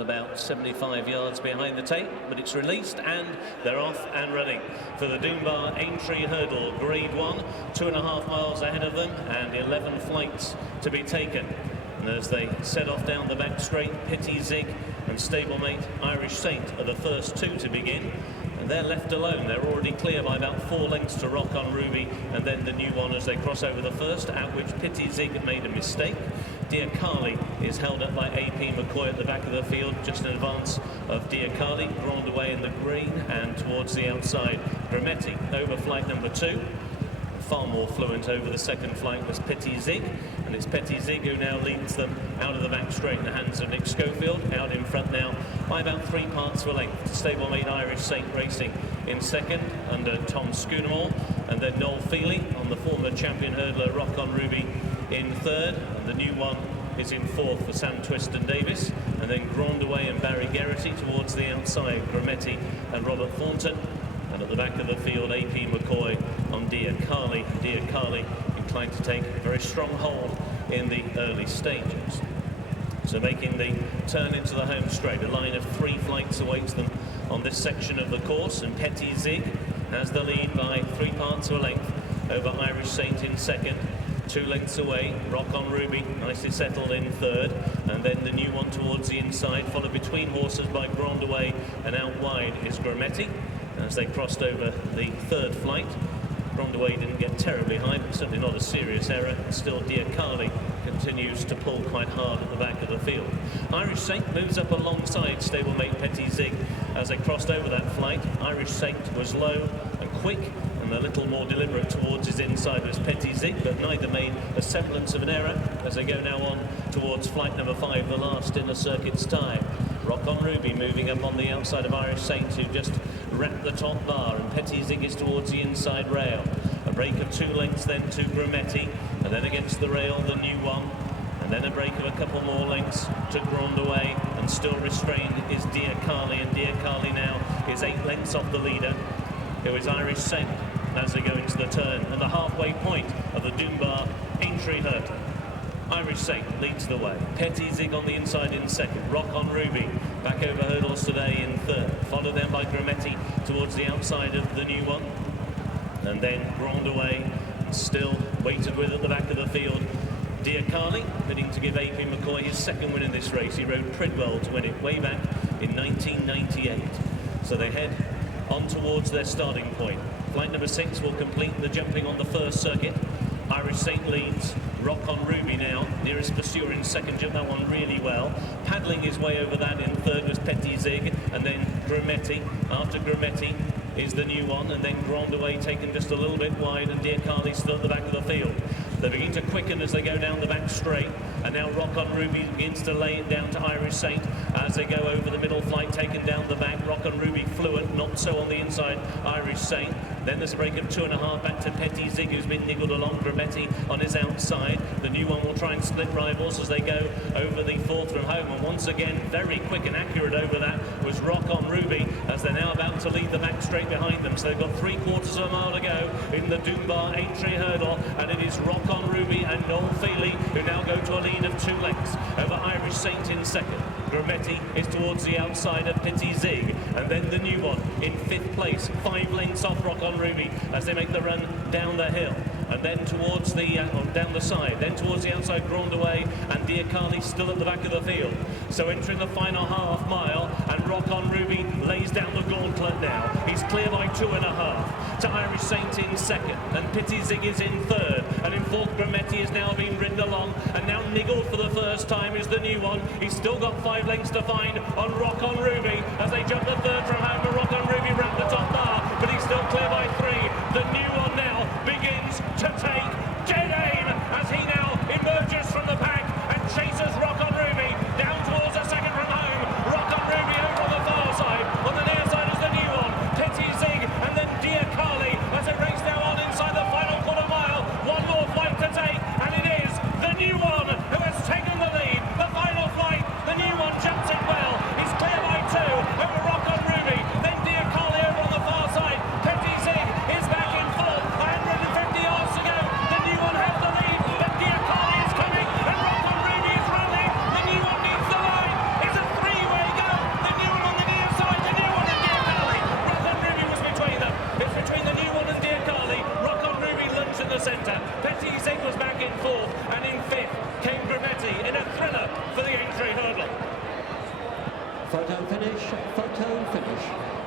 about 75 yards behind the tape, but it's released and they're off and running for the Doom Bar Aintree Hurdle Grade 1, 2.5 miles ahead of them and 11 flights to be taken. And as they set off down the back straight, Petit Zig and stablemate Irish Saint are the first two to begin. And they're left alone. They're already clear by about 4 lengths to Rock on Ruby and then the new one as they cross over the first, at which Petit Zig made a mistake. Dear Carly is held up by AP McCoy at the back of the field, just in advance of Dear Carly, rolled away in the green and towards the outside. Grametti over flight number 2. Far more fluent over the second flight was Petit Zig, and it's Petit Zig who now leads them out of the back straight in the hands of Nick Schofield, out in front now by about 3 parts of a length. Stablemate Irish Saint racing in second under Tom Schoonamore, and then Noel Feely on the former champion hurdler Rock on Ruby in third, and the new one is in fourth for Sam Twiston-Davies, and then Grandaway and Barry Geraghty towards the outside, Grametti and Robert Thornton. And at the back of the field, AP McCoy on Dear Carly. Dear Carly inclined to take a very strong hold in the early stages. So making the turn into the home straight, a line of 3 flights awaits them on this section of the course, and Petit Zig has the lead by 3 parts of a length over Irish Saint in second. 2 lengths away, Rock on Ruby, nicely settled in third, and then the new one towards the inside, followed between horses by Grandaway, and out wide is Grametti. As they crossed over the third flight, Grandaway didn't get terribly high, but certainly not a serious error. Still, Dear Carly continues to pull quite hard at the back of the field. Irish Saint moves up alongside stablemate Petit Zig as they crossed over that flight. Irish Saint was low and quick, and a little more deliberate towards his inside was Petit Zig, but neither made a semblance of an error as they go now on towards flight number 5, the last in the circuit's time. Rock on Ruby moving up on the outside of Irish Saint, who just wrapped the top bar, and Petit Zig is towards the inside rail. A break of 2 lengths then to Grametti, and then against the rail the new one, and then a break of a couple more lengths to Grandaway, and still restrained is Dear Carly, and Dear Carly now is 8 lengths off the leader, who is Irish Saint, as they go into the turn and the halfway point of the Doom Bar Aintree Hurdle. Irish Saint leads the way. Petit Zig on the inside in second. Rock on Ruby back over hurdles today in third. Followed then by Grametti towards the outside of the new one. And then Grandaway still waited with at the back of the field. Dear Carly, bidding to give AP McCoy his second win in this race. He rode Pridwell to win it way back in 1998. So they head on towards their starting point. Flight number 6 will complete the jumping on the first circuit. Irish Saint leads. Rock on Ruby now, nearest pursuer in second, jumped that one really well. Paddling his way over that in third was Petit Zig, and then Grametti. After Grametti is the new one, and then Grandaway taken just a little bit wide, and Dear Carly still at the back of the field. They begin to quicken as they go down the back straight, and now Rock on Ruby begins to lay it down to Irish Saint as they go over the middle flight, taken down the back. Rock on Ruby fluent, not so on the inside, Irish Saint. Then there's a break of 2.5 back to Petit Zig, who's been niggled along. Grametti on his outside. The new one will try and split rivals as they go over the fourth from home, and once again very quick and accurate over that was Rock on Ruby as they're now about to lead the back straight behind them. So they've got 3/4 of a mile to go in the Doom Bar Aintree Hurdle, and it is Rock on Ruby and Noel Feely who now go to a lead of 2 lengths over Irish Saint in second. Grametti is towards the outside of Petit Zig, and then the new one in 5th place, 5 lengths off Rock on Ruby as they make the run down the hill, and then towards the down the side, then towards the outside Grandaway, and Dear Carly still at the back of the field. So entering the final half mile, and Rock on Ruby lays down the gauntlet now. He's clear by 2.5 to Irish Saint in second, and Petit Zig is in third, and in fourth Grametti is now being ridden along, and now niggled for the first time is the new one. He's still got 5 lengths to find on Rock on Ruby as they jump the third from home, and Rock on Ruby wrapped the top bar, but he's still clear by 3. The new one now begins to take dead aim as he now emerges from the pack and chases Rock on Ruby down towards the second from home. Rock on Ruby over on the far side. On the near side is the new one, Petit Zig, and then Dear Carly as they race now on inside the final quarter mile. One more flight to take, and it is the new one who has taken the lead. The final flight, the new one jumps it well. He's clear by 2 over Rock on Ruby. Then Dear Carly over on the far side. Petit Zig is back in full. 150 yards to go. Photo finish, photo finish.